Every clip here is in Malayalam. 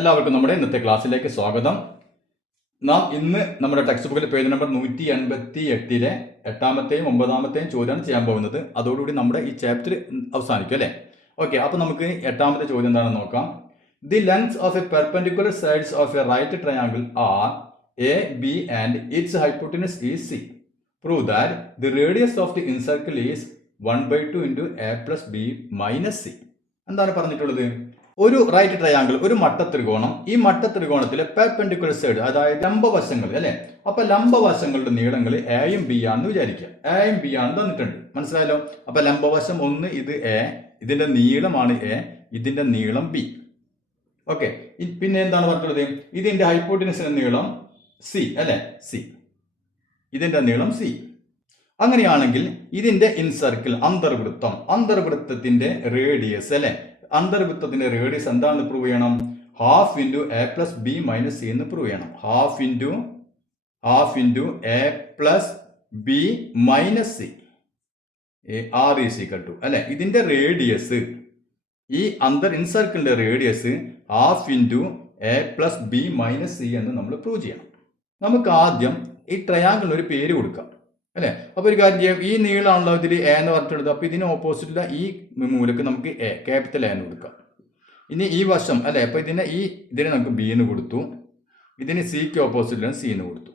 എല്ലാവർക്കും നമ്മുടെ ഇന്നത്തെ ക്ലാസ്സിലേക്ക് സ്വാഗതം. നാം ഇന്ന് നമ്മുടെ ടെക്സ്റ്റ് ബുക്കിലെ പേജ് നമ്പർ 188 എട്ടാമത്തെയും 9ാമത്തെയും ചോദ്യമാണ് ചെയ്യാൻ പോകുന്നത്. അതോടുകൂടി നമ്മുടെ ഈ ചാപ്റ്റർ അവസാനിക്കും അല്ലേ? ഓക്കെ, അപ്പോൾ നമുക്ക് എട്ടാമത്തെ ചോദ്യം എന്താണെന്ന് നോക്കാം. The length of a perpendicular sides of a right triangle are a b and its hypotenuse is c. Prove that the radius of the incircle is 1/2 into a plus b minus c. എന്താണ് പറഞ്ഞിട്ടുള്ളത്? ഒരു റൈറ്റ് ട്രയാങ്കിൾ, ഒരു മട്ടത്രികോണം. ഈ മട്ടത്രികോണത്തിലെ പെർപെൻഡിക്കുലർ സൈഡ്, അതായത് ലംബവശങ്ങൾ അല്ലെ. അപ്പൊ ലംബവശങ്ങളുടെ നീളങ്ങൾ എയും ബി ആണെന്ന് വിചാരിക്കുക. എയും ബി ആണെന്ന് തന്നിട്ടുണ്ട്, മനസ്സിലായല്ലോ. അപ്പൊ ലംബവശം ഒന്ന് ഇത് എ, ഇതിന്റെ നീളമാണ് എ, ഇതിന്റെ നീളം ബി. ഓക്കെ, പിന്നെ എന്താണ് പറഞ്ഞിട്ടുള്ളത്? ഇതിന്റെ ഹൈപ്പോട്ടനസിന്റെ നീളം സി അല്ലെ, സി. ഇതിന്റെ നീളം സി. അങ്ങനെയാണെങ്കിൽ ഇതിന്റെ ഇൻസർക്കിൾ, അന്തർവൃത്തം, അന്തർവൃത്തത്തിന്റെ റേഡിയസ് അല്ലെ, അന്തർവൃത്തത്തിന്റെ റേഡിയസ് എന്താണെന്ന് പ്രൂവ് ചെയ്യണം? Half into a plus b minus c എന്ന് പ്രൂവ് ചെയ്യണം. Half into a plus b minus c r is equal to അല്ലെ. ഇതിന്റെ റേഡിയസ്, ഈ ഇൻസർക്കിളിന്റെ radius half into a plus b minus c എന്ന് നമ്മൾ പ്രൂവ് ചെയ്യണം. നമുക്ക് ആദ്യം ഈ ട്രയാങ്കിളിന് ഒരു പേര് കൊടുക്കാം അല്ലെ. അപ്പൊ ഒരു കാര്യം ചെയ്യാം, ഈ നീളമാണല്ലോ ഇതിൽ എ എന്ന് പറഞ്ഞിട്ടുള്ളത്. അപ്പൊ ഇതിന് ഓപ്പോസിറ്റുള്ള ഈ മൂലക്ക് നമുക്ക് എ, ക്യാപിറ്റൽ എ എന്ന് കൊടുക്കാം. ഇനി ഈ വശം അല്ലെ, അപ്പൊ ഇതിനെ നമുക്ക് ബി എന്ന് കൊടുത്തു, ഇതിന് സിക്ക് ഓപ്പോസിറ്റിലാണ് സി എന്ന് കൊടുത്തു.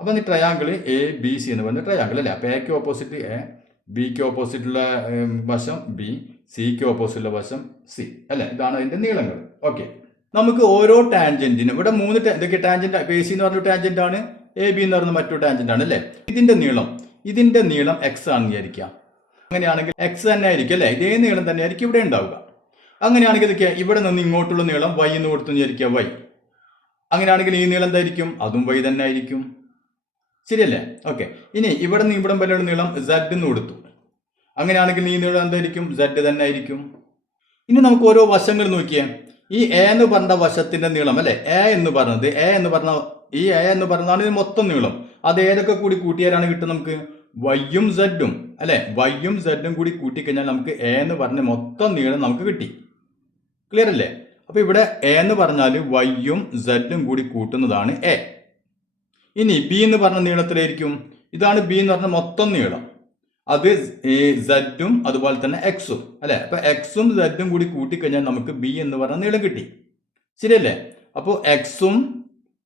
അപ്പൊ ഈ ട്രയാങ്കിൾ എ ബി സി എന്ന് പറഞ്ഞ ട്രയാങ്കിൾ അല്ലെ. അപ്പൊ എക്ക് ഓപ്പോസിറ്റ് എ, ബിക്ക് ഓപ്പോസിറ്റുള്ള വശം ബി, സിക്ക് ഓപ്പോസിറ്റുള്ള വശം സി അല്ലെ. ഇതാണ് അതിന്റെ നീളങ്ങൾ. ഓക്കെ, നമുക്ക് ഓരോ ടാൻജന്റിനും ഇവിടെ മൂന്ന് ഇതൊക്കെ ടാൻജന്റ്, എ സി എന്ന് പറഞ്ഞ ടാൻജന്റ് ആണ്, എ ബി എന്ന് പറയുന്ന മറ്റൊരു ടാൻജന്റ് ആണ് അല്ലേ. ഇതിന്റെ നീളം എക്സ് ആണെന്ന് വിചാരിക്കാം. അങ്ങനെയാണെങ്കിൽ എക്സ് തന്നെ ആയിരിക്കും അല്ലെ, ഇതേ നീളം തന്നെ ആയിരിക്കും ഇവിടെ ഉണ്ടാവുക. അങ്ങനെയാണെങ്കിൽ ഇതൊക്കെ ഇവിടെ നിന്ന് ഇങ്ങോട്ടുള്ള നീളം വൈ എന്ന് കൊടുത്തു വിചാരിക്കുക, വൈ. അങ്ങനെയാണെങ്കിൽ ഈ നീളം എന്തായിരിക്കും? അതും വൈ തന്നെ ആയിരിക്കും, ശരിയല്ലേ? ഓക്കെ, ഇനി ഇവിടെ നിന്ന് ഇവിടം വരെയുള്ള നീളം സെഡ് എന്ന് കൊടുത്തു. അങ്ങനെയാണെങ്കിൽ ഈ നീളം എന്തായിരിക്കും? സെഡ് തന്നെ ആയിരിക്കും. ഇനി നമുക്ക് ഓരോ വശങ്ങൾ നോക്കിയേ. ഈ എ എന്ന് പറഞ്ഞ വശത്തിന്റെ നീളം അല്ലെ, എ എന്ന് പറഞ്ഞതാണ് മൊത്തം നീളം. അത് ഏതൊക്കെ കൂടി കൂട്ടിയാലാണ് കിട്ടും നമുക്ക്? വൈയും സെഡും അല്ലെ. വൈയും സെഡും കൂടി കൂട്ടിക്കഴിഞ്ഞാൽ നമുക്ക് എ എന്ന് പറഞ്ഞ മൊത്തം നീളം നമുക്ക് കിട്ടി. ക്ലിയർ അല്ലേ? അപ്പൊ ഇവിടെ എ എന്ന് പറഞ്ഞാൽ വൈയും സെഡും കൂടി കൂട്ടുന്നതാണ് എ. ഇനി ബി എന്ന് പറഞ്ഞ നീളത്തിലായിരിക്കും, ഇതാണ് ബി എന്ന് പറഞ്ഞ മൊത്തം നീളം. അത് സെഡും അതുപോലെ തന്നെ എക്സും അല്ലെ. അപ്പൊ എക്സും സെഡും കൂടി കൂട്ടിക്കഴിഞ്ഞാൽ നമുക്ക് ബി എന്ന് പറഞ്ഞ നീളം കിട്ടി, ശരിയല്ലേ? അപ്പോൾ എക്സും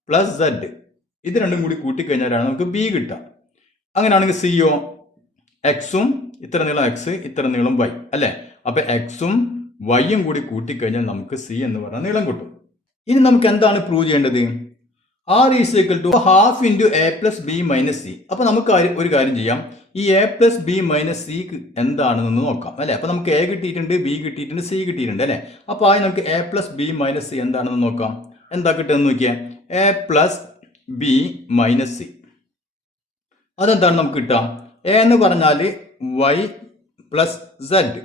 പ്ലസ് സെഡ് ഇത് രണ്ടും കൂടി കൂട്ടിക്കഴിഞ്ഞാലാണ് നമുക്ക് ബി കിട്ടുക. അങ്ങനെയാണെങ്കിൽ സിയോ, എക്സും ഇത്ര നീളം എക്സ്, ഇത്ര നീളം വൈ അല്ലെ. അപ്പൊ എക്സും വൈയും കൂടി കൂട്ടിക്കഴിഞ്ഞാൽ നമുക്ക് സി എന്ന് പറഞ്ഞ നീളം കിട്ടും. ഇനി നമുക്ക് എന്താണ് പ്രൂവ് ചെയ്യേണ്ടത്? R is equal to half into a plus b minus c. അപ്പൊ നമുക്ക് ഒരു കാര്യം ചെയ്യാം, ഈ a plus b minus c എന്താണെന്ന് നോക്കാം അല്ലെ. അപ്പൊ നമുക്ക് എ കിട്ടിയിട്ടുണ്ട്, ബി കിട്ടിയിട്ടുണ്ട്, സി കിട്ടിയിട്ടുണ്ട് അല്ലെ. അപ്പൊ ആദ്യം നമുക്ക് a plus b minus c എന്താണെന്ന് നോക്കാം. എന്താ കിട്ടുന്നത് നോക്കിയാൽ, a plus b minus c. അതെന്താണ് നമുക്ക് കിട്ടുക? എ എന്ന് പറഞ്ഞാൽ y plus z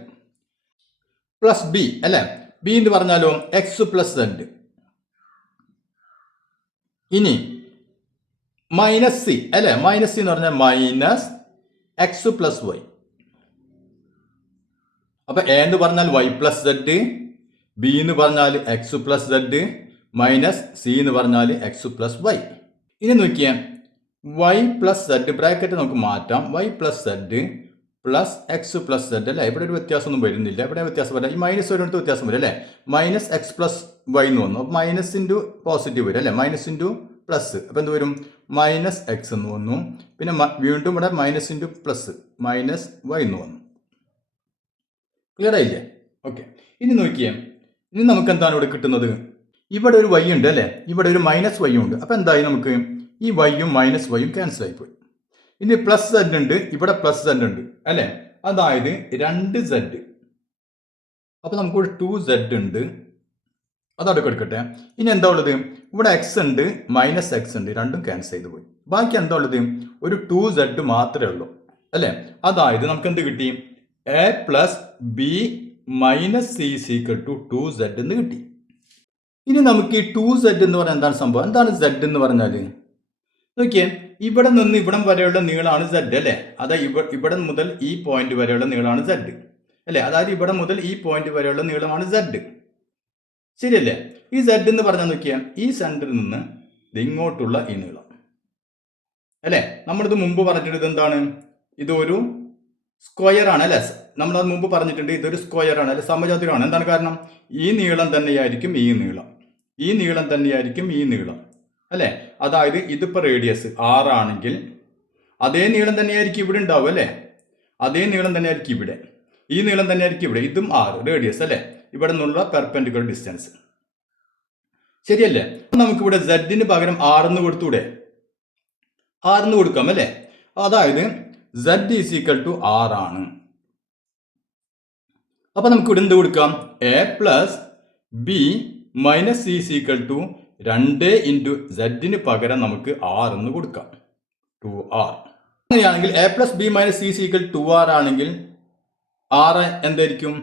plus b അല്ലെ. ബി എന്ന് പറഞ്ഞാലോ എക്സ് പ്ലസ് സെഡ്. ഇനി മൈനസ് സി അല്ലെ. മൈനസ് സി എന്ന് പറഞ്ഞാൽ മൈനസ് എക്സ് പ്ലസ് വൈ. അപ്പൊ എ എന്ന് പറഞ്ഞാൽ വൈ പ്ലസ് സെഡ്, ബി എന്ന് പറഞ്ഞാൽ x plus z, minus c എന്ന് പറഞ്ഞാൽ എക്സ് പ്ലസ് വൈ. ഇനി നോക്കിയാൽ വൈ പ്ലസ് സെഡ് ബ്രാക്കറ്റ് നമുക്ക് മാറ്റാം. Y plus z plus x plus z അല്ലേ. ഇവിടെ ഒരു വ്യത്യാസമൊന്നും വരുന്നില്ല, ഇവിടെ വ്യത്യാസം വരാം. ഈ മൈനസ് ഒരിടത്ത് വ്യത്യാസം വരും അല്ലേ. മൈനസ് എക്സ് പ്ലസ് വൈ എന്ന് വന്നു. അപ്പോൾ മൈനസ് ഇൻറ്റു പോസിറ്റീവ് വരും അല്ലേ, മൈനസ് ഇൻറ്റു പ്ലസ്. അപ്പോൾ എന്ത് വരും? മൈനസ് എക്സ് എന്ന് വന്നു. പിന്നെ വീണ്ടും ഇവിടെ minus into plus minus y എന്ന് വന്നു. ക്ലിയർ ആയില്ലേ? ഓക്കെ, ഇനി നോക്കിയേ. ഇനി നമുക്ക് എന്താണ് ഇവിടെ കിട്ടുന്നത്? ഇവിടെ ഒരു വൈ ഉണ്ട് അല്ലേ, ഇവിടെ ഒരു മൈനസ് വൈ ഉണ്ട്. അപ്പൊ എന്തായി? നമുക്ക് ഈ വൈയും മൈനസ് വൈയും ക്യാൻസൽ ആയിപ്പോയി. ഇനി പ്ലസ് സെഡ് ഉണ്ട്, ഇവിടെ പ്ലസ് സെഡ് ഉണ്ട് അല്ലെ. അതായത് 2z. അപ്പൊ നമുക്കൊരു 2z ഉണ്ട്, അതവിടെ കൊടുക്കട്ടെ. ഇനി എന്താ ഉള്ളത്? ഇവിടെ എക്സ് ഉണ്ട്, മൈനസ് എക്സ് ഉണ്ട്, രണ്ടും ക്യാൻസൽ ചെയ്ത് പോയി. ബാക്കി എന്താ ഉള്ളത്? ഒരു 2z മാത്രമേ ഉള്ളൂ അല്ലെ. അതായത് നമുക്ക് എന്ത് കിട്ടി? A plus b minus c is equal to 2z എന്ന് കിട്ടി. ഇനി നമുക്ക് ഈ 2z എന്ന് പറഞ്ഞാൽ എന്താണ് സംഭവം? എന്താണ് z എന്ന് പറഞ്ഞാൽ? നോക്കിയേ, ഇവിടെ നിന്ന് ഇവിടം വരെയുള്ള നീളമാണ് z അല്ലെ. അതായത് ഇവിടെ മുതൽ ഈ പോയിന്റ് വരെയുള്ള നീളമാണ് z അല്ലെ. അതായത് ഇവിടെ മുതൽ ഈ പോയിന്റ് വരെയുള്ള നീളമാണ് z, ശരിയല്ലേ? ഈ സെഡ് എന്ന് പറഞ്ഞാൽ നോക്കിയാൽ ഈ സെന്ററിൽ നിന്ന് ഇങ്ങോട്ടുള്ള ഈ നീളം അല്ലേ. നമ്മളിത് മുമ്പ് പറഞ്ഞിട്ടുണ്ട് ഇതെന്താണ്, ഇതൊരു സ്ക്വയർ ആണ് അല്ലെ. നമ്മളത് മുമ്പ് പറഞ്ഞിട്ടുണ്ട് ഇതൊരു സ്ക്വയർ ആണ് അല്ലെ, സമചതുരമാണ്. എന്താണ് കാരണം, ഈ നീളം തന്നെയായിരിക്കും ഈ നീളം, ഈ നീളം തന്നെയായിരിക്കും ഈ നീളം അല്ലെ. അതായത് ഇതിപ്പോൾ റേഡിയസ് 6 ആണെങ്കിൽ അതേ നീളം തന്നെയായിരിക്കും ഇവിടെ ഉണ്ടാവും അല്ലേ, അതേ നീളം തന്നെയായിരിക്കും ഇവിടെ, ഈ നീളം തന്നെയായിരിക്കും ഇവിടെ, ഇതും 6 റേഡിയസ് അല്ലേ, ഇവിടെ നിന്നുള്ള പെർപെൻഡിക്കുലർ ഡിസ്റ്റൻസ് ശരിയല്ലേ. നമുക്കിവിടെ സെഡിന് പകരം 6 എന്ന് കൊടുത്തൂടെ, 6 എന്ന് കൊടുക്കാം അല്ലേ. അതായത് z ഈസ് ഈക്വൽ ടു 6 ആണ്. അപ്പൊ നമുക്ക് ഇവിടെ എന്ത് കൊടുക്കാം, a plus b minus c is equal to 2 into സെഡിന് പകരം നമുക്ക് 6 എന്ന് കൊടുക്കാം, 2r. അങ്ങനെയാണെങ്കിൽ a plus b minus c is equal 2r ആണെങ്കിൽ r എന്തായിരിക്കും,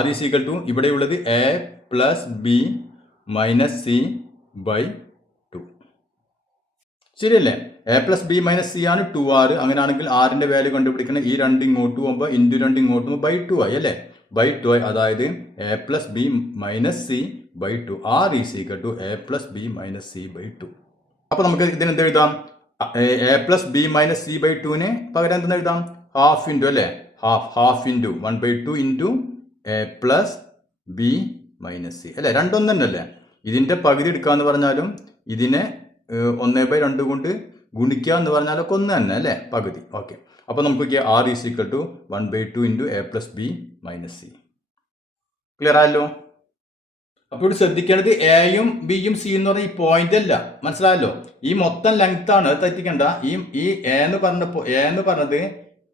r ഈസ് ഈക്വൽ ടു ഇവിടെയുള്ളത് a plus b minus c by 2 ശരിയല്ലേ. A plus b minus c ആണ് 2r. അങ്ങനെയാണെങ്കിൽ ആറിന്റെ വാല്യൂ കണ്ടുപിടിക്കണം, ഈ 2 ഇങ്ങോട്ട് പോകുമ്പോൾ ഇൻറ്റു 2 ഇങ്ങോട്ട് പോകുമ്പോൾ ബൈ 2 ആയി അല്ലേ, ബൈ 2 ആയി. അതായത് a plus b minus c by 2, r is equal to a plus b minus c by 2. അപ്പൊ നമുക്ക് ഇതിന് എന്ത് എഴുതാം, a plus b minus c by 2ന് പകരം എന്തെന്ന് എഴുതാം, ഹാഫ് ഇൻറ്റു അല്ലേ, half into 1/2 into a plus b minus c അല്ലേ, രണ്ടൊന്നും തന്നെ അല്ലേ. ഇതിന്റെ പകുതി എടുക്കാന്ന് പറഞ്ഞാലും ഇതിനെ 1/2 കൊണ്ട് ഗുണിക്കുക എന്ന് പറഞ്ഞാലൊക്കെ ഒന്ന് തന്നെ അല്ലേ, പകുതി. ഓക്കെ, അപ്പൊ നമുക്ക് r is equal to 1/2 into a plus b minus c. Clear ആയല്ലോ. അപ്പൊ ഇവിടെ ശ്രദ്ധിക്കേണ്ടത് എയും ബിയും സി എന്ന് പറഞ്ഞ ഈ പോയിന്റ് അല്ല, മനസ്സിലായല്ലോ. ഈ മൊത്തം ലെങ്ത് ആണ്, അത് തെറ്റിക്കണ്ട. ഈ എ എന്ന് പറഞ്ഞത്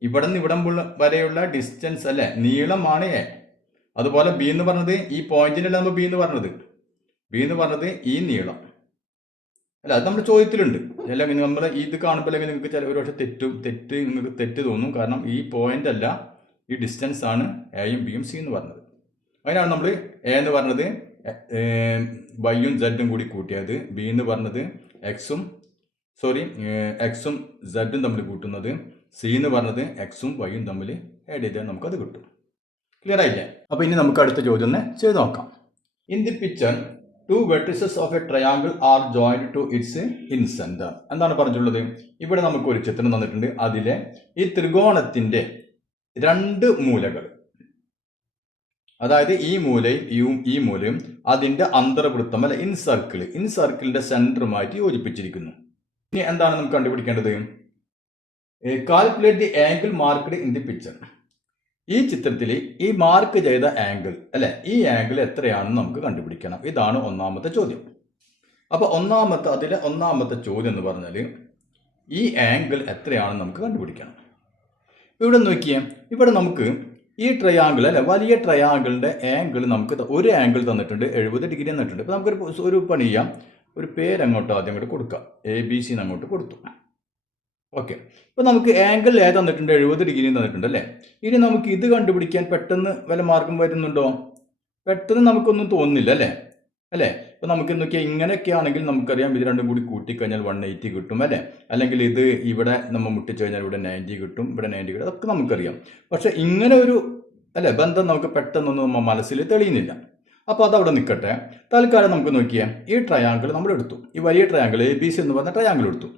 ഇവിടെ നിന്ന് ഇവിടം വരെയുള്ള ഡിസ്റ്റൻസ് അല്ലെ, നീളമാണ് എ. അതുപോലെ ബി എന്ന് പറഞ്ഞത് ഈ പോയിന്റിനല്ല നമ്മൾ ബി എന്ന് പറഞ്ഞത് ഈ നീളം അല്ല, അത് നമ്മുടെ ചോദ്യത്തിലുണ്ട്. അല്ലെങ്കിൽ നമ്മൾ ഇത് കാണുമ്പോൾ അല്ലെങ്കിൽ നിങ്ങൾക്ക് ചില ഒരു പക്ഷേ നിങ്ങൾക്ക് തെറ്റ് തോന്നും. കാരണം ഈ പോയിന്റ് അല്ല, ഈ ഡിസ്റ്റൻസ് ആണ് എയും ബിയും സി എന്ന് പറഞ്ഞത്. അതിനാണ് നമ്മൾ എ എന്ന് പറഞ്ഞത് വൈയും സെഡും കൂടി കൂട്ടിയത്, ബി എന്ന് പറഞ്ഞത് എക്സും സെഡും തമ്മിൽ കൂട്ടുന്നത്, സി എന്ന് പറഞ്ഞത് എക്സും വൈയും തമ്മിൽ ആഡ് ചെയ്താൽ നമുക്കത് കിട്ടും. ക്ലിയർ ആയില്ലേ. അപ്പോൾ ഇനി നമുക്ക് അടുത്ത ചോദ്യം ഒന്ന് ചെയ്ത് നോക്കാം. In the picture 2 vertices of a triangle are joined to its in center. എന്താണ് പറഞ്ഞിട്ടുള്ളത്, ഇവിടെ നമുക്ക് ഒരു ചിത്രം തന്നിട്ടുണ്ട്. അതിലെ ഈ ത്രികോണത്തിന്റെ 2 മൂലകൾ, അതായത് ഈ മൂലയും ഈ മൂലയും അതിന്റെ അന്തർവൃത്തം അല്ലെ, ഇൻ സർക്കിളിന്റെ സെന്ററുമായിട്ട് യോജിപ്പിച്ചിരിക്കുന്നു. ഇനി എന്താണ് നമുക്ക് കണ്ടുപിടിക്കേണ്ടത്, calculate the angle marked in the picture. ഈ ചിത്രത്തിൽ ഈ മാർക്ക് ചെയ്ത ആംഗിൾ അല്ലെ, ഈ ആംഗിൾ എത്രയാണെന്ന് നമുക്ക് കണ്ടുപിടിക്കണം. ഇതാണ് ഒന്നാമത്തെ ചോദ്യം. അപ്പൊ ഒന്നാമത്തെ ചോദ്യം എന്ന് പറഞ്ഞാൽ ഈ ആംഗിൾ എത്രയാണെന്ന് നമുക്ക് കണ്ടുപിടിക്കണം. ഇവിടെ നോക്കിയേ, ഇവിടെ നമുക്ക് ഈ ട്രയാങ്കിൾ അല്ലെ, വലിയ ട്രയാങ്കിളിന്റെ ആംഗിൾ നമുക്ക് ഒരു ആംഗിൾ തന്നിട്ടുണ്ട്, 70 ഡിഗ്രി തന്നിട്ടുണ്ട്. ഇപ്പൊ നമുക്ക് ഒരു പണി ചെയ്യാം, ഒരു പേര് ആദ്യം അങ്ങോട്ട് കൊടുക്കാം, ABC അങ്ങോട്ട് കൊടുത്തു. ഓക്കെ, ഇപ്പൊ നമുക്ക് ആംഗിൾ ഏത് തന്നിട്ടുണ്ട്, 70 ഡിഗ്രി തന്നിട്ടുണ്ട് അല്ലേ. ഇനി നമുക്ക് ഇത് കണ്ടുപിടിക്കാൻ പെട്ടെന്ന് വല്ല മാർഗം വരുന്നുണ്ടോ, പെട്ടെന്ന് നമുക്കൊന്നും തോന്നുന്നില്ല അല്ലേ. ഇപ്പൊ നമുക്ക് നോക്കിയാൽ ഇങ്ങനെയൊക്കെ ആണെങ്കിൽ നമുക്കറിയാം ഇത് രണ്ടും കൂടി കൂട്ടിക്കഴിഞ്ഞാൽ 180 കിട്ടും അല്ലേ. അല്ലെങ്കിൽ ഇത് ഇവിടെ നമ്മൾ മുട്ടിച്ചു കഴിഞ്ഞാൽ ഇവിടെ 90 കിട്ടും, ഇവിടെ 90 കിട്ടും, അതൊക്കെ നമുക്കറിയാം. പക്ഷെ ഇങ്ങനെ ഒരു ബന്ധം നമുക്ക് പെട്ടെന്നൊന്നും നമ്മൾ മനസ്സിൽ തെളിയുന്നില്ല. അപ്പോൾ അതവിടെ നിൽക്കട്ടെ. തൽക്കാലം നമുക്ക് നോക്കിയാൽ ഈ ട്രയാങ്കിൾ നമ്മൾ എടുത്തു, ഈ വലിയ ട്രയാങ്കിൾ ABC എന്ന് പറഞ്ഞ ട്രയാങ്കിൾ എടുത്തു.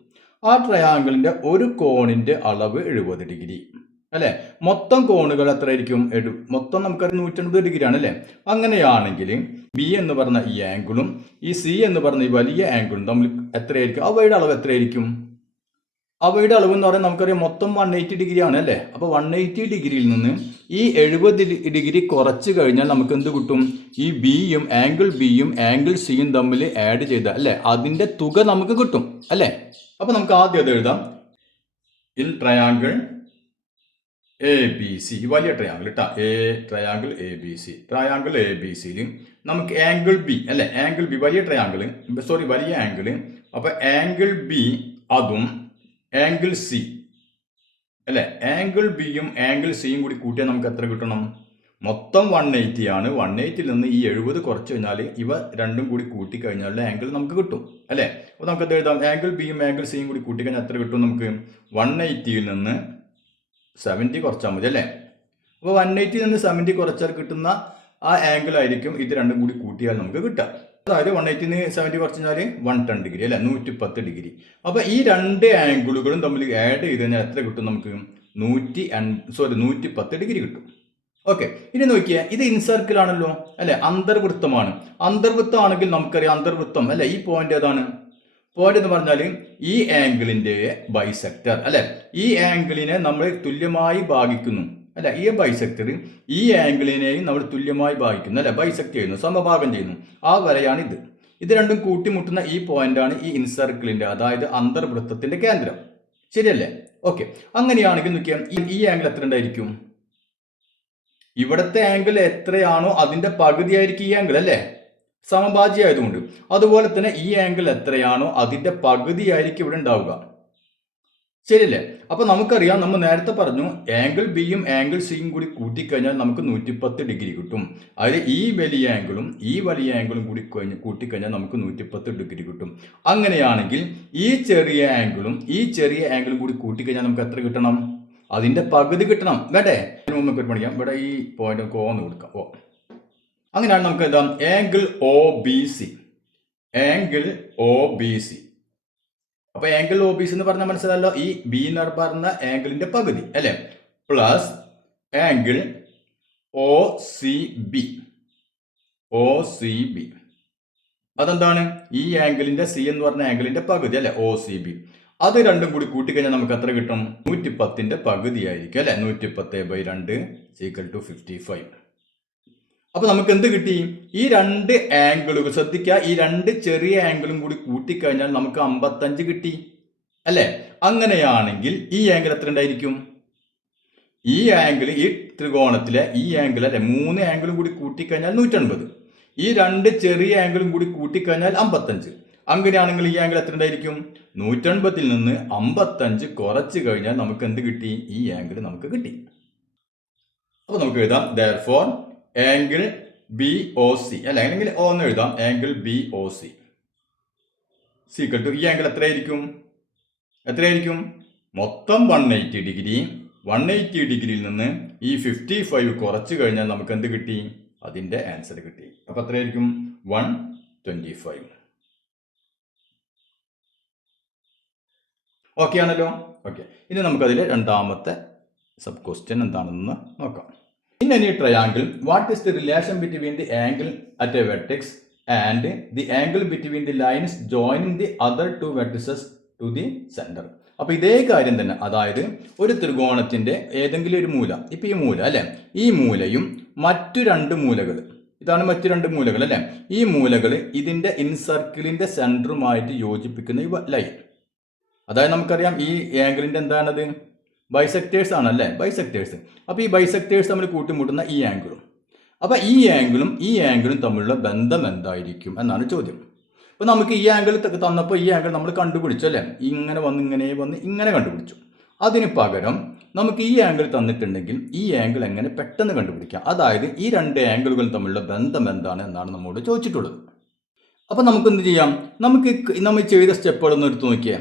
ആ ട്രയാങ്കിളിന്റെ ഒരു കോണിന്റെ അളവ് 70 ഡിഗ്രി അല്ലെ. മൊത്തം കോണുകൾ എത്രയായിരിക്കും, മൊത്തം നമുക്കറിയാം 180 ഡിഗ്രി ആണ് അല്ലെ. അങ്ങനെയാണെങ്കിൽ ബി എന്ന് പറഞ്ഞ ഈ ആംഗിളും ഈ സി എന്ന് പറഞ്ഞ ഈ വലിയ ആംഗിളും തമ്മിൽ എത്രയായിരിക്കും, അവയുടെ അളവ് എത്രയായിരിക്കും. അവയുടെ അളവ് എന്ന് പറയുന്നത് നമുക്കറിയാം മൊത്തം 180 ഡിഗ്രി ആണ് അല്ലേ. അപ്പോൾ 180 ഡിഗ്രിയിൽ നിന്ന് ഈ 70 ഡിഗ്രി കുറച്ച് കഴിഞ്ഞാൽ നമുക്ക് എന്ത് കിട്ടും, ഈ ആംഗിൾ ബിയും ആംഗിൾ സിയും തമ്മിൽ ആഡ് ചെയ്താൽ അല്ലേ അതിന്റെ തുക നമുക്ക് കിട്ടും അല്ലേ. അപ്പൊ നമുക്ക് ആദ്യം അത് എഴുതാം. ഇൻ ട്രയാങ്കിൾ ABC, വലിയ ട്രയാങ്കിൾ ട്രയാങ്കിൾ ABC നമുക്ക് ആംഗിൾ ബി അല്ലെ, ആംഗിൾ ബി വലിയ ആംഗിൾ. അപ്പൊ ആംഗിൾ ബി അതും ആംഗിൾ സി അല്ലെ, ആംഗിൾ ബിയും ആംഗിൾ സിയും കൂടി കൂട്ടിയാൽ നമുക്ക് എത്ര കിട്ടണം, മൊത്തം 180 ആണ്. 180ൽ നിന്ന് ഈ 70 കുറച്ച് കഴിഞ്ഞാൽ ഇവ രണ്ടും കൂടി കൂട്ടിക്കഴിഞ്ഞാൽ ആംഗിൾ നമുക്ക് കിട്ടും അല്ലേ. അപ്പോൾ നമുക്ക് എന്ത് എഴുതാം, ആംഗിൾ ബിയും ആംഗിൾ സിയും കൂടി കൂട്ടിക്കഴിഞ്ഞാൽ എത്ര കിട്ടും നമുക്ക്, 180ൽ നിന്ന് 70 കുറച്ചാൽ മതി അല്ലേ. അപ്പോൾ 180ൽ നിന്ന് 70 കുറച്ചാൽ കിട്ടുന്ന ആ ആംഗിൾ ആയിരിക്കും ഇത് രണ്ടും കൂടി കൂട്ടിയാൽ നമുക്ക് കിട്ടുക. അതായത് 180 70 കുറച്ച് കഴിഞ്ഞാൽ 110 ഡിഗ്രി അല്ലെ, 110 ഡിഗ്രി. അപ്പൊ ഈ രണ്ട് ആംഗിളുകളും തമ്മിൽ ആഡ് ചെയ്ത് കഴിഞ്ഞാൽ എത്ര കിട്ടും നമുക്ക്? 110 ഡിഗ്രി കിട്ടും. ഓക്കെ, ഇനി നോക്കിയേ, ഇത് ഇൻസർക്കിൾ ആണല്ലോ അല്ലെ, അന്തർവൃത്തമാണ്. അന്തർവൃത്തമാണെങ്കിൽ നമുക്കറിയാം അന്തർവൃത്തം അല്ലെ, ഈ പോയിന്റ് ഏതാണ്? പോയിന്റ് എന്ന് പറഞ്ഞാൽ ഈ ആംഗിളിന്റെ ബൈസെക്ടർ അല്ലെ, ഈ ആംഗിളിനെ നമ്മൾ തുല്യമായി ഭാഗിക്കുന്നു അല്ലെ, ഈ ബൈസെക്ടർ ഈ ആംഗിളിനെയും നമ്മൾ തുല്യമായി ഭാഗിക്കുന്നു അല്ലെ, ബൈസെക്ട് ചെയ്യുന്നു, സമഭാഗം ചെയ്യുന്നു. ആ വരയാണ് ഇത്. ഇത് രണ്ടും കൂട്ടിമുട്ടുന്ന ഈ പോയിന്റാണ് ഈ ഇൻസർക്കിളിന്റെ, അതായത് അന്തർവൃത്തത്തിന്റെ കേന്ദ്രം. ശരിയല്ലേ? ഓക്കെ, അങ്ങനെയാണെങ്കിൽ നോക്കിയാൽ ഈ ആംഗിൾ എത്ര ഉണ്ടായിരിക്കും? ഇവിടത്തെ ആംഗിൾ എത്രയാണോ അതിന്റെ പകുതിയായിരിക്കും ഈ ആംഗിൾ അല്ലേ, സമഭാജി ആയതുകൊണ്ട്. അതുപോലെ തന്നെ ഈ ആംഗിൾ എത്രയാണോ അതിന്റെ പകുതിയായിരിക്കും ഇവിടെ ഉണ്ടാവുക. ശരിയല്ലേ? അപ്പൊ നമുക്കറിയാം, നമ്മൾ നേരത്തെ പറഞ്ഞു ആംഗിൾ ബിയും ആംഗിൾ സിയും കൂടി കൂട്ടിക്കഴിഞ്ഞാൽ നമുക്ക് 110 ഡിഗ്രി കിട്ടും. അതായത് ഈ വലിയ ആംഗിളും ഈ വലിയ ആംഗിളും കൂടി കൂട്ടിക്കഴിഞ്ഞാൽ നമുക്ക് 110 ഡിഗ്രി കിട്ടും. അങ്ങനെയാണെങ്കിൽ ഈ ചെറിയ ആംഗിളും ഈ ചെറിയ ആംഗിളും കൂടി കൂട്ടിക്കഴിഞ്ഞാൽ നമുക്ക് എത്ര കിട്ടണം? അതിന്റെ പകുതി കിട്ടണം വേണ്ടേ? അതിന് മുമ്പ് നമുക്ക് പഠിക്കാം. ഇവിടെ ഈ പോയിന്റ് ഓന്ന് കൊടുക്കാം. ഓ, അങ്ങനെയാണ് നമുക്ക് എന്താ angle O B C. Angle O B C. അപ്പൊ ആംഗിൾ ഒ ബി സി എന്ന് പറഞ്ഞാൽ മനസ്സിലല്ലോ, ഈ ബി എന്ന് പറഞ്ഞ ആംഗിളിന്റെ പകുതി അല്ലെ, plus angle O C B. O C B അതെന്താണ്? ഈ ആംഗിളിന്റെ സി എന്ന് പറഞ്ഞ ആംഗിളിന്റെ പകുതി അല്ലെ, ഒ സി ബി. അത് രണ്ടും കൂടി കൂട്ടിക്കഴിഞ്ഞാൽ നമുക്ക് എത്ര കിട്ടും? 110ന്റെ പകുതി ആയിരിക്കും അല്ലെ, 110/2 = 55. അപ്പൊ നമുക്ക് എന്ത് കിട്ടി? ഈ രണ്ട് ആംഗിളുകൾ ശ്രദ്ധിക്കുക, ഈ രണ്ട് ചെറിയ ആംഗിളും കൂടി കൂട്ടിക്കഴിഞ്ഞാൽ നമുക്ക് 55 കിട്ടി അല്ലെ. അങ്ങനെയാണെങ്കിൽ ഈ ആംഗിൾ എത്ര ഉണ്ടായിരിക്കും? ഈ ആംഗിൾ, ഈ ത്രികോണത്തിലെ ഈ ആംഗിൾ അല്ലെ, 3 ആംഗിളും കൂടി കൂട്ടിക്കഴിഞ്ഞാൽ 180. ഈ രണ്ട് ചെറിയ ആംഗിളും കൂടി കൂട്ടിക്കഴിഞ്ഞാൽ 55. അങ്ങനെയാണെങ്കിൽ ഈ ആംഗിൾ എത്ര ഉണ്ടായിരിക്കും? 180ൽ നിന്ന് 55 കുറച്ച് കഴിഞ്ഞാൽ നമുക്ക് എന്ത് കിട്ടി? ഈ ആംഗിൾ നമുക്ക് കിട്ടി. അപ്പൊ നമുക്ക് എഴുതാം therefore angle B O C അല്ലെ, അല്ലെങ്കിൽ ഒ എന്ന് എഴുതാം, angle B O C is equal to ഈ ആംഗിൾ എത്രയായിരിക്കും? മൊത്തം 180 ഡിഗ്രി. 180 ഡിഗ്രിയിൽ നിന്ന് ഈ 55 കുറച്ച് കഴിഞ്ഞാൽ നമുക്ക് എന്ത് കിട്ടി? അതിന്റെ ആൻസർ കിട്ടി. അപ്പൊ എത്രയായിരിക്കും? 125. ഓക്കെ ആണല്ലോ? ഓക്കെ, ഇനി നമുക്കതിലെ രണ്ടാമത്തെ സബ് ക്വസ്റ്റ്യൻ എന്താണെന്ന് നോക്കാം. In any triangle, what is the relation between the angle at a vertex and the angle between the lines joining the other two vertices to the center? അപ്പൊ ഇതേ കാര്യം തന്നെ, അതായത് ഒരു ത്രികോണത്തിന്റെ ഏതെങ്കിലും ഒരു മൂല, ഇപ്പൊ ഈ മൂല അല്ലെ, ഈ മൂലയും മറ്റു രണ്ട് മൂലകൾ, ഇതാണ് മറ്റു രണ്ട് മൂലകൾ അല്ലെ, ഈ മൂലകൾ ഇതിന്റെ ഇൻസർക്കിളിന്റെ സെന്ററുമായിട്ട് യോജിപ്പിക്കുന്ന ഈ ലൈൻ. അതായത് നമുക്കറിയാം ഈ ആംഗിളിന്റെ എന്താണത്? ബൈസെക്ടേഴ്സ് ആണല്ലേ, ബൈസെക്ടേഴ്സ്. അപ്പൊ ഈ ബൈസെക്ടേഴ്സ് തമ്മിൽ കൂട്ടിമുട്ടുന്ന ഈ ആംഗിളും, അപ്പൊ ഈ ആംഗിളും തമ്മിലുള്ള ബന്ധം എന്തായിരിക്കും എന്നാണ് ചോദ്യം. അപ്പൊ നമുക്ക് ഈ ആംഗിൾ തന്നപ്പോൾ ഈ ആംഗിൾ നമ്മൾ കണ്ടുപിടിച്ചു അല്ലേ, ഇങ്ങനെ കണ്ടുപിടിച്ചു. അതിന് പകരം നമുക്ക് ഈ ആംഗിൾ തന്നിട്ടുണ്ടെങ്കിൽ ഈ ആംഗിൾ എങ്ങനെ പെട്ടെന്ന് കണ്ടുപിടിക്കാം, അതായത് ഈ രണ്ട് ആംഗിളുകൾ തമ്മിലുള്ള ബന്ധം എന്താണ് എന്നാണ് നമ്മോട് ചോദിച്ചിട്ടുള്ളത്. അപ്പൊ നമുക്ക് എന്ത് ചെയ്യാം? നമ്മൾ ചെയ്ത സ്റ്റെപ്പുകളൊന്നും എടുത്തു നോക്കിയേ.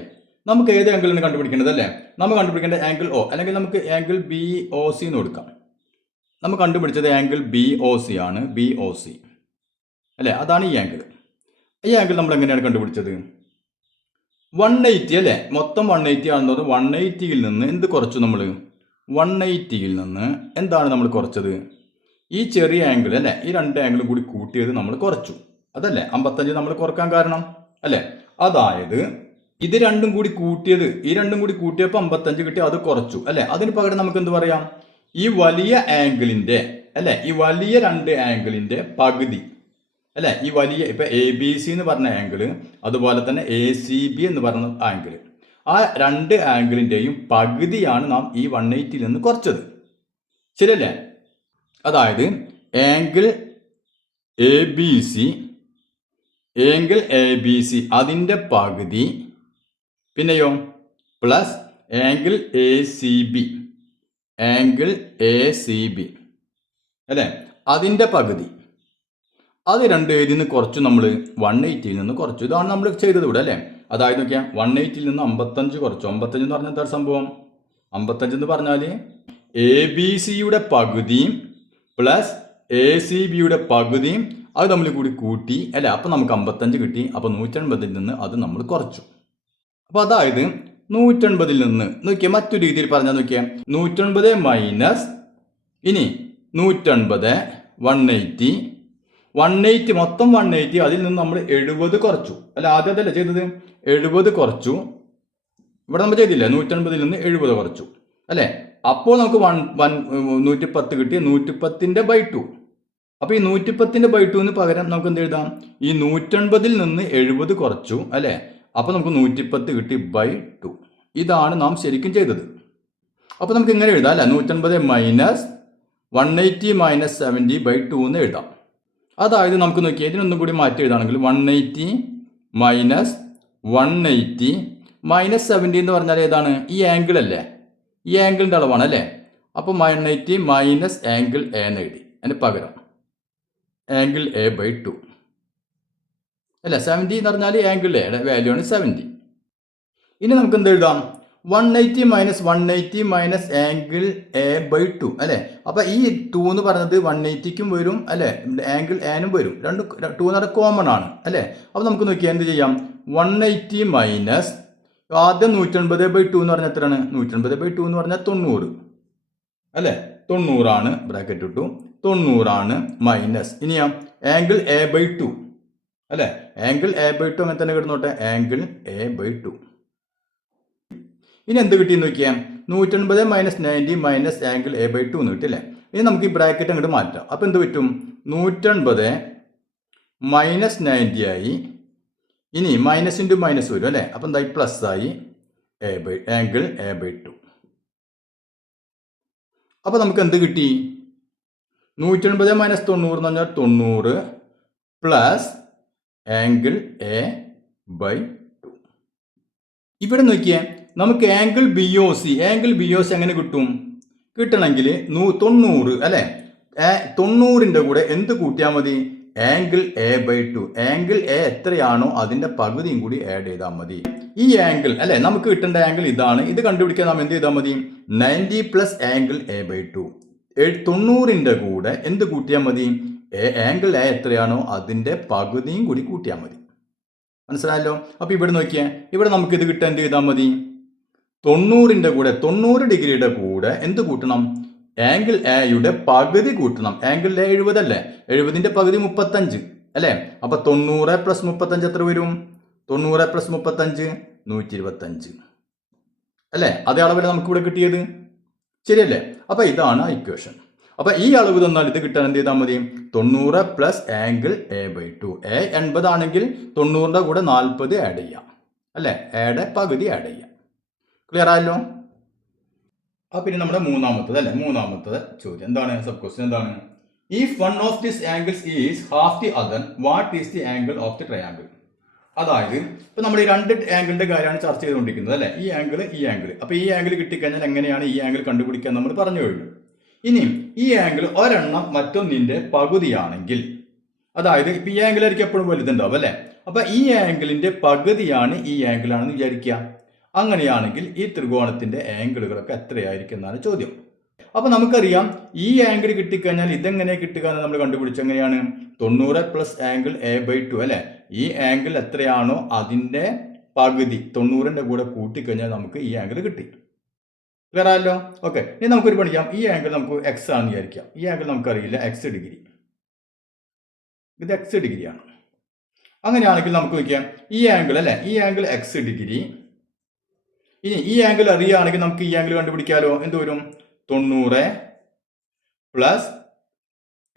നമുക്ക് ഏത് ആംഗിളിന് കണ്ടുപിടിക്കേണ്ടത് അല്ലേ? നമ്മൾ കണ്ടുപിടിക്കേണ്ട ആംഗിൾ ഒ, അല്ലെങ്കിൽ നമുക്ക് ആംഗിൾ ബി ഒ സി എന്ന് കൊടുക്കാം. നമ്മൾ കണ്ടുപിടിച്ചത് ആംഗിൾ ബി ഒ സി ആണ്, ബി ഒ സി അല്ലേ, അതാണ് ഈ ആംഗിൾ. ഈ ആംഗിൾ നമ്മൾ എങ്ങനെയാണ് കണ്ടുപിടിച്ചത്? 180 അല്ലേ, മൊത്തം 180 ആണെന്ന് പറഞ്ഞാൽ 180യിൽ നിന്ന് എന്ത് കുറച്ചു? നമ്മൾ 180യിൽ നിന്ന് എന്താണ് നമ്മൾ കുറച്ചത്? ഈ ചെറിയ ആംഗിൾ അല്ലേ, ഈ രണ്ട് ആംഗിളും കൂടി കൂട്ടിയത് നമ്മൾ കുറച്ചു, അതല്ലേ 55 നമ്മൾ കുറക്കാൻ കാരണം അല്ലേ. അതായത് ഇത് രണ്ടും കൂടി കൂട്ടിയപ്പോൾ 55 കിട്ടി, അത് കുറച്ചു അല്ലെ. അതിന് പകരം നമുക്ക് എന്ത് പറയാം? ഈ വലിയ ആംഗിളിന്റെ അല്ലെ, ഈ വലിയ രണ്ട് ആംഗിളിന്റെ പകുതി അല്ലെ, ഈ വലിയ ഇപ്പൊ എ ബി സി എന്ന് പറഞ്ഞ ആംഗിള്, അതുപോലെ തന്നെ എ സി ബി എന്ന് പറഞ്ഞ ആംഗിള്, ആ രണ്ട് ആംഗിളിന്റെയും പകുതിയാണ് നാം ഈ 180യിൽ നിന്ന് കുറച്ചത്. ശരിയല്ലേ? അതായത് ആംഗിൾ എ ബി സി അതിന്റെ പകുതി, പിന്നെയോ plus angle A C B അല്ലേ, അതിൻ്റെ പകുതി. അത് രണ്ടും ഇതിൽ നിന്ന് കുറച്ചു, നമ്മൾ 180യിൽ നിന്ന് കുറച്ചു. ഇതാണ് നമ്മൾ ചെയ്തത് ഇവിടെ അല്ലേ. അതായത് നോക്കിയാൽ 180യിൽ നിന്ന് 55 കുറച്ചു. 55 എന്ന് പറഞ്ഞാൽ എന്താ സംഭവം? 55 എന്ന് പറഞ്ഞാൽ എ ബി സിയുടെ പകുതിയും പ്ലസ് എ സി ബിയുടെ പകുതിയും അത് തമ്മിൽ കൂടി കൂട്ടി അല്ലേ, അപ്പോൾ നമുക്ക് 55 കിട്ടി. അപ്പോൾ 180 നിന്ന് അത് നമ്മൾ കുറച്ചു. അപ്പോൾ അതായത് 180 നിന്ന് നോക്കിയാൽ മറ്റൊരു രീതിയിൽ പറഞ്ഞാൽ നോക്കിയാൽ 180 മൈനസ് ഇനി 180 180 മൊത്തം 180, അതിൽ നിന്ന് നമ്മൾ 70 കുറച്ചു അല്ല, ആദ്യം അതല്ല ചെയ്തത്, 70 കുറച്ചു. ഇവിടെ നമ്മൾ ചെയ്തില്ല, 180 നിന്ന് 70 കുറച്ചു അല്ലേ. അപ്പോൾ നമുക്ക് 110 കിട്ടി. 110/2. അപ്പോൾ ഈ 110/2 പകരം നമുക്ക് എന്ത് എഴുതാം, ഈ 180 നിന്ന് 70 കുറച്ചു അല്ലേ, അപ്പോൾ നമുക്ക് 110 കിട്ടി /2. ഇതാണ് നാം ശരിക്കും ചെയ്തത്. അപ്പോൾ നമുക്ക് ഇങ്ങനെ എഴുതാം അല്ലേ, 180 മൈനസ് 180 മൈനസ് 70/2 എന്ന് എഴുതാം. അതായത് നമുക്ക് നോക്കിയാൽ ഇതിനൊന്നും കൂടി മാറ്റി എഴുതാണെങ്കിൽ 180 മൈനസ് 180 മൈനസ് 70 എന്ന് പറഞ്ഞാൽ ഏതാണ്, ഈ ആംഗിൾ അല്ലേ, ഈ ആംഗിളിൻ്റെ അളവാണ് അല്ലേ. അപ്പോൾ 180 മൈനസ് ആംഗിൾ എ എന്ന് എഴുതി, അതിന് പകരം ആംഗിൾ A/2 അല്ല. 70 എന്ന് പറഞ്ഞാൽ ആംഗിൾ എയുടെ വാല്യൂ ആണ് 70. ഇനി നമുക്ക് എന്ത് എഴുതാം, 180 മൈനസ് 180 മൈനസ് ആംഗിൾ A/2 അല്ലേ. അപ്പോൾ ഈ 2 എന്ന് പറയുന്നത് 180ക്കും വരും അല്ലേ, ആംഗിൾ എനും വരും. 2 എന്ന് പറഞ്ഞാൽ കോമൺ ആണ് അല്ലേ. അപ്പോൾ നമുക്ക് നോക്കിയാൽ എന്ത് ചെയ്യാം, 180 മൈനസ് ആദ്യം 180/2 എന്ന് പറഞ്ഞാൽ എത്രയാണ്, 180/2 എന്ന് പറഞ്ഞാൽ 90 അല്ലേ, 90 ആണ്, ബ്രാക്കറ്റ് ഇട്ടു, 90 ആണ് മൈനസ് ഇനിയാ ആംഗിൾ A/2 അല്ലേ, ആംഗിൾ A/2 അങ്ങനെ തന്നെ കിടന്നോട്ടെ, ആംഗിൾ A/2. ഇനി എന്ത് കിട്ടിയെന്ന് നോക്കിയാൽ 180 മൈനസ് 90 മൈനസ് ആംഗിൾ A/2 എന്ന് കിട്ടില്ലേ. ഇനി നമുക്ക് ഈ ബ്രാക്കറ്റ് അങ്ങോട്ട് മാറ്റാം. അപ്പോൾ എന്ത് പറ്റും, 180 മൈനസ് 90 ആയി, ഇനി മൈനസ് ഇൻറ്റു മൈനസ് വരും അല്ലേ, അപ്പം എന്തായി പ്ലസ് ആയി ആംഗിൾ A/2. അപ്പോൾ നമുക്ക് എന്ത് കിട്ടി, 180 മൈനസ് 90 എന്ന് പറഞ്ഞാൽ 90 പ്ലസ് ആംഗിൾ A/2. ഇവിടെ നോക്കിയാൽ നമുക്ക് ആംഗിൾ BOC എങ്ങനെ കിട്ടും, കിട്ടണമെങ്കിൽ 90 അല്ലേ, 90ൻ്റെ കൂടെ എന്ത് കൂട്ടിയാൽ മതി, ആംഗിൾ A/2. ആംഗിൾ A എത്രയാണോ അതിൻ്റെ പകുതിയും കൂടി ആഡ് ചെയ്താൽ മതി. ഈ ആംഗിൾ അല്ലേ, നമുക്ക് കിട്ടേണ്ട ആംഗിൾ ഇതാണ്. ഇത് കണ്ടുപിടിക്കാൻ നാം എന്ത് ചെയ്താൽ മതി, 90 പ്ലസ് ആംഗിൾ A/2. 90ൻ്റെ കൂടെ എന്ത് കൂട്ടിയാൽ മതി, ആംഗിൾ A എത്രയാണോ അതിൻ്റെ പകുതിയും കൂടി കൂട്ടിയാൽ മതി. മനസ്സിലായല്ലോ. അപ്പോൾ ഇവിടെ നോക്കിയാൽ ഇവിടെ നമുക്ക് ഇത് കിട്ടാൻ എന്ത് ചെയ്താൽ മതി, 90ൻ്റെ കൂടെ 90 ഡിഗ്രിയുടെ കൂടെ എന്ത് കൂട്ടണം, ആംഗിൾ എയുടെ പകുതി കൂട്ടണം. ആംഗിൾ A 70 അല്ലേ, 70ൻ്റെ പകുതി 35 അല്ലേ. അപ്പോൾ 90 പ്ലസ് 35 എത്ര വരും, 90 പ്ലസ് 35 125 അല്ലേ. അതേ അളവിൽ നമുക്ക് ഇവിടെ കിട്ടിയത്, ശരിയല്ലേ. അപ്പോൾ ഇതാണ് ഇക്വേഷൻ. അപ്പോൾ ഈ അളവ് തന്നാൽ ഇത് കിട്ടാൻ എന്ത് ചെയ്താൽ മതി, 90 പ്ലസ് ആംഗിൾ A/2. A 80 ആണെങ്കിൽ 90ൻ്റെ കൂടെ 40 ആഡ് ചെയ്യാം അല്ലേ, എയുടെ പകുതി ആഡ് ചെയ്യാം. ക്ലിയർ ആയല്ലോ. അപ്പോൾ പിന്നെ നമ്മുടെ മൂന്നാമത്തെ ചോദ്യം എന്താണ്, സബ് ക്വസ്റ്റ്യൻ എന്താണ്, if one of this angles is half the other what is the angle of the triangle. അതായത് ഇപ്പോൾ നമ്മൾ ഈ 2 ആംഗിളിൻ്റെ കാര്യമാണ് ചർച്ച ചെയ്തുകൊണ്ടിരിക്കുന്നത് അല്ലേ, ഈ ആംഗിൾ അപ്പോൾ ഈ ആംഗിൾ കിട്ടിക്കഴിഞ്ഞാൽ എങ്ങനെയാണ് ഈ ആംഗിൾ കണ്ടുപിടിക്കാൻ നമ്മൾ പറഞ്ഞു കഴിഞ്ഞു. ഇനി ഈ ആംഗിൾ ഒരെണ്ണം മറ്റൊന്നിൻ്റെ പകുതിയാണെങ്കിൽ, അതായത് ഇപ്പോൾ ഈ ആംഗിൾ ആയിരിക്കും എപ്പോഴും വലുതുണ്ടാവും അല്ലേ. അപ്പോൾ ഈ ആംഗിളിൻ്റെ പകുതിയാണ് ഈ ആംഗിളാണെന്ന് വിചാരിക്കുക. അങ്ങനെയാണെങ്കിൽ ഈ ത്രികോണത്തിന്റെ ആംഗിളുകളൊക്കെ എത്രയായിരിക്കും എന്നാണ് ചോദ്യം. അപ്പോൾ നമുക്കറിയാം ഈ ആംഗിൾ കിട്ടിക്കഴിഞ്ഞാൽ ഇതെങ്ങനെ കിട്ടുക എന്ന് നമ്മൾ കണ്ടുപിടിച്ചു. എങ്ങനെയാണ്, 90 പ്ലസ് ആംഗിൾ A/2 അല്ലേ, ഈ ആംഗിൾ എത്രയാണോ അതിൻ്റെ പകുതി 90ൻ്റെ കൂടെ കൂട്ടിക്കഴിഞ്ഞാൽ നമുക്ക് ഈ ആംഗിൾ കിട്ടി. ക്ലിയർ ആയല്ലോ. ഓക്കെ, ഇനി നമുക്കൊരു പണിയാം. ഈ ആംഗിൾ നമുക്ക് എക്സ് ആണെന്ന് വിചാരിക്കാം. ഈ ആംഗിൾ നമുക്കറിയില്ല, എക്സ് ഡിഗ്രി, ഇത് എക്സ് ഡിഗ്രിയാണ്. അങ്ങനെയാണെങ്കിൽ നമുക്ക് നോക്കിയാൽ ഈ ആംഗിൾ അല്ലേ, ഈ ആംഗിൾ എക്സ് ഡിഗ്രി. ഇനി ഈ ആംഗിൾ അറിയുകയാണെങ്കിൽ നമുക്ക് ഈ ആംഗിൾ കണ്ടുപിടിക്കാമല്ലോ. എന്ത് വരും, 90 പ്ലസ്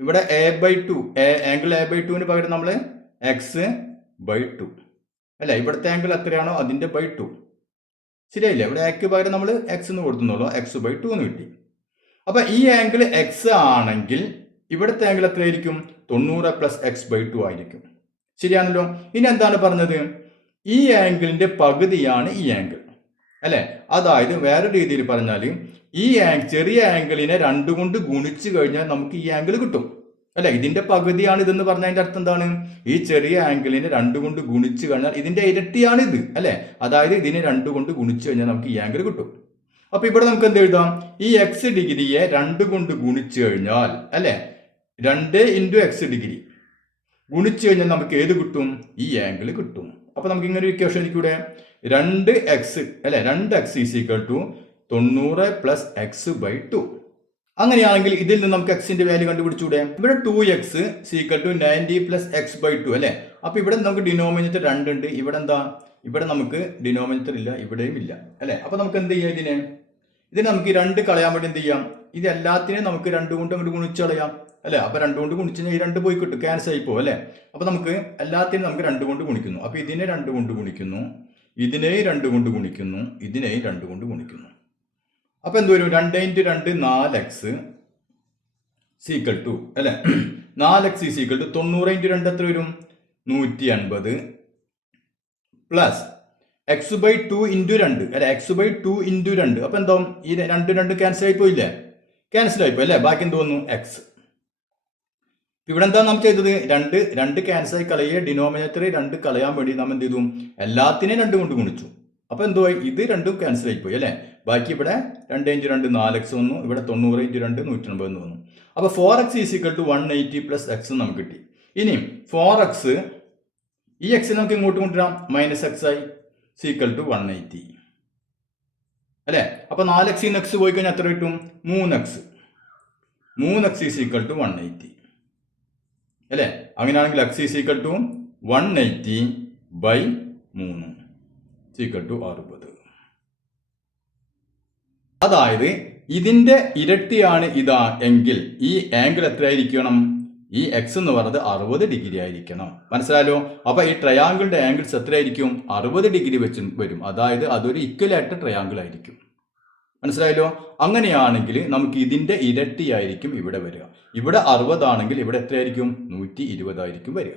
ഇവിടെ A/2, ആംഗിൾ A/2ന് പകരം നമ്മൾ x/2 അല്ല, ഇവിടുത്തെ ആംഗിൾ എത്രയാണോ അതിൻ്റെ /2 ശരിയായില്ല. ഇവിടെ എക്ക് പകരം നമ്മൾ എക്സ് എന്ന് കൊടുത്തുന്നുള്ളൂ, x/2 എന്ന് കിട്ടി. അപ്പം ഈ ആംഗിൾ എക്സ് ആണെങ്കിൽ ഇവിടുത്തെ ആംഗിൾ എത്രയായിരിക്കും, 90 പ്ലസ് x/2 ആയിരിക്കും. ശരിയാണല്ലോ. ഇനി എന്താണ് പറഞ്ഞത്, ഈ ആംഗിളിൻ്റെ പകുതിയാണ് ഈ ആംഗിൾ അല്ലേ. അതായത് വേറെ രീതിയിൽ പറഞ്ഞാൽ ഈ ചെറിയ ആംഗിളിനെ 2 കൊണ്ട് ഗുണിച്ചു കഴിഞ്ഞാൽ നമുക്ക് ഈ ആംഗിൾ കിട്ടും അല്ലെ. ഇതിന്റെ പകുതിയാണ് ഇതെന്ന് പറഞ്ഞതിന്റെ അർത്ഥം എന്താണ്, ഈ ചെറിയ ആംഗിളിനെ 2 കൊണ്ട് ഗുണിച്ചു കഴിഞ്ഞാൽ ഇതിന്റെ ഇരട്ടിയാണ് ഇത് അല്ലെ. അതായത് ഇതിനെ 2 കൊണ്ട് ഗുണിച്ചു കഴിഞ്ഞാൽ നമുക്ക് ഈ ആംഗിൾ കിട്ടും. അപ്പൊ ഇവിടെ നമുക്ക് എന്ത് എഴുതാം, ഈ എക്സ് ഡിഗ്രിയെ 2 കൊണ്ട് ഗുണിച്ചു കഴിഞ്ഞാൽ അല്ലെ, 2 × x ഡിഗ്രി ഗുണിച്ച് കഴിഞ്ഞാൽ നമുക്ക് ഏത് കിട്ടും? ഈ ആംഗിൾ കിട്ടും. അപ്പോൾ നമുക്ക് ഇങ്ങനെ ഒരു ഇക്വേഷൻ എനിക്കൂടെ 2x അല്ലെ 2x = 90 + x/2. അങ്ങനെയാണെങ്കിൽ ഇതിൽ നിന്ന് നമുക്ക് എക്സിന്റെ വാല്യൂ കണ്ടുപിടിച്ചൂടെ? ഇവിടെ 2x = 90 + x/2 അല്ലെ. അപ്പോൾ ഇവിടെ നമുക്ക് ഡിനോമിനേറ്റർ 2 ഉണ്ട്. ഇവിടെ എന്താ? ഇവിടെ നമുക്ക് ഡിനോമിനേറ്റർ ഇല്ല, ഇവിടെയും ഇല്ല അല്ലെ. അപ്പോൾ നമുക്ക് എന്ത് ചെയ്യാം? ഇതിനെ നമുക്ക് 2 കളയാൻ വേണ്ടി എന്ത് ചെയ്യാം? ഇത് എല്ലാത്തിനെയും നമുക്ക് 2 കൊണ്ട് അങ്ങോട്ട് ഗുണിച്ച് കളയാം അല്ലെ. അപ്പോൾ 2 കൊണ്ട് ഗുണിച്ച് കഴിഞ്ഞാൽ ഈ 2 പോയി കിട്ടും, ക്യാൻസൽ ആയി പോകും അല്ലെ. അപ്പോൾ നമുക്ക് എല്ലാത്തിനും നമുക്ക് 2 കൊണ്ട് ഗുണിക്കുന്നു. അപ്പോൾ ഇതിനെ 2 കൊണ്ട് ഗുണിക്കുന്നു, ഇതിനെയും 2 കൊണ്ട് ഗുണിക്കുന്നു, ഇതിനെയും 2 കൊണ്ട് ഗുണിക്കുന്നു. അപ്പോൾ എന്ത് വരും? 2 × 2 4x = അല്ലെ. 4x = 90 × 2 എത്ര വരും? 180 പ്ലസ് x/2 × 2 അല്ലെ. x/2 × 2 അപ്പോൾ എന്താവും? ഈ 2 ക്യാൻസൽ ആയി പോയില്ലേ? ക്യാൻസൽ ആയിപ്പോ അല്ലേ. ബാക്കി എന്ത് വന്നു? എക്സ്. ഇവിടെ എന്താ നാം ചെയ്തത്? 2 ക്യാൻസൽ ആയി കളയെ, ഡിനോമിനേറ്റർ 2 കളയാൻ വേണ്ടി നാം എന്ത് ചെയ്തു? എല്ലാത്തിനെയും 2 കൊണ്ട് ഗുണിച്ചു. അപ്പോൾ എന്തുവായി? ഇത് 2 ക്യാൻസൽ ആയി പോയി അല്ലേ. ബാക്കി ഇവിടെ 2 × 2 4x വന്നു, ഇവിടെ 90 × 2 180 എന്ന് വന്നു. അപ്പോൾ 4x = 180 + x നമുക്ക് കിട്ടി. ഇനി 4x ഈ x നമുക്ക് ഇങ്ങോട്ട് കൊണ്ടുവരാം, -x ആയി = 180 അല്ലെ. അപ്പോൾ 4x ന്ന് x പോയി കഴിഞ്ഞാൽ എത്ര കിട്ടും? 3x. 3x = 180 അല്ലെ. അങ്ങനെയാണെങ്കിൽ x = 180/3 = 60. അതായത് ഇതിന്റെ ഇരട്ടിയാണ് ഇതാ എങ്കിൽ ഈ ആംഗിൾ എത്രയായിരിക്കണം? ഈ എക്സ് എന്ന് പറയുന്നത് 60 ഡിഗ്രി ആയിരിക്കണം. മനസ്സിലായല്ലോ. അപ്പൊ ഈ ട്രയാങ്കിളിന്റെ ആംഗിൾസ് എത്രയായിരിക്കും? 60 ഡിഗ്രി വെച്ച് വരും. അതായത് അതൊരു ഇക്വലാറ്റർ ട്രയാങ്കിൾ ആയിരിക്കും. മനസ്സിലായല്ലോ. അങ്ങനെയാണെങ്കിൽ നമുക്ക് ഇതിന്റെ ഇരട്ടിയായിരിക്കും ഇവിടെ വരിക. ഇവിടെ 60 ആണെങ്കിൽ ഇവിടെ എത്രയായിരിക്കും? 120 ആയിരിക്കും വരിക.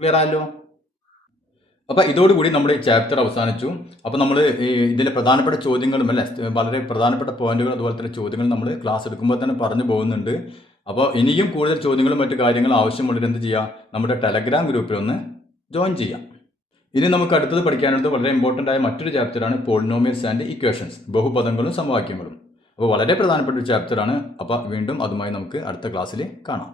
ക്ലിയർ ആയല്ലോ. അപ്പോൾ ഇതോടുകൂടി നമ്മുടെ ഈ ചാപ്റ്റർ അവസാനിച്ചു. അപ്പോൾ നമ്മൾ ഇതിലെ പ്രധാനപ്പെട്ട ചോദ്യങ്ങളും അല്ലെ, വളരെ പ്രധാനപ്പെട്ട പോയിന്റുകൾ അതുപോലെ തന്നെ ചോദ്യങ്ങൾ നമ്മൾ ക്ലാസ് എടുക്കുമ്പോൾ തന്നെ പറഞ്ഞു പോകുന്നുണ്ട്. അപ്പോൾ ഇനിയും കൂടുതൽ ചോദ്യങ്ങളും മറ്റു കാര്യങ്ങളും ആവശ്യമുള്ളവർ എന്ത് ചെയ്യുക? നമ്മുടെ ടെലഗ്രാം ഗ്രൂപ്പിൽ ഒന്ന് ജോയിൻ ചെയ്യാം. ഇനി നമുക്ക് അടുത്തത് പഠിക്കാനുള്ളത് വളരെ ഇമ്പോർട്ടൻ്റ് ആയ മറ്റൊരു ചാപ്റ്ററാണ് പോളിനോമിയൽസ് ആൻഡ് ഇക്വേഷൻസ്, ബഹുപദങ്ങളും സമവാക്യങ്ങളും. അപ്പോൾ വളരെ പ്രധാനപ്പെട്ട ഒരു ചാപ്റ്ററാണ്. അപ്പോൾ വീണ്ടും അതുമായി നമുക്ക് അടുത്ത ക്ലാസ്സിൽ കാണാം.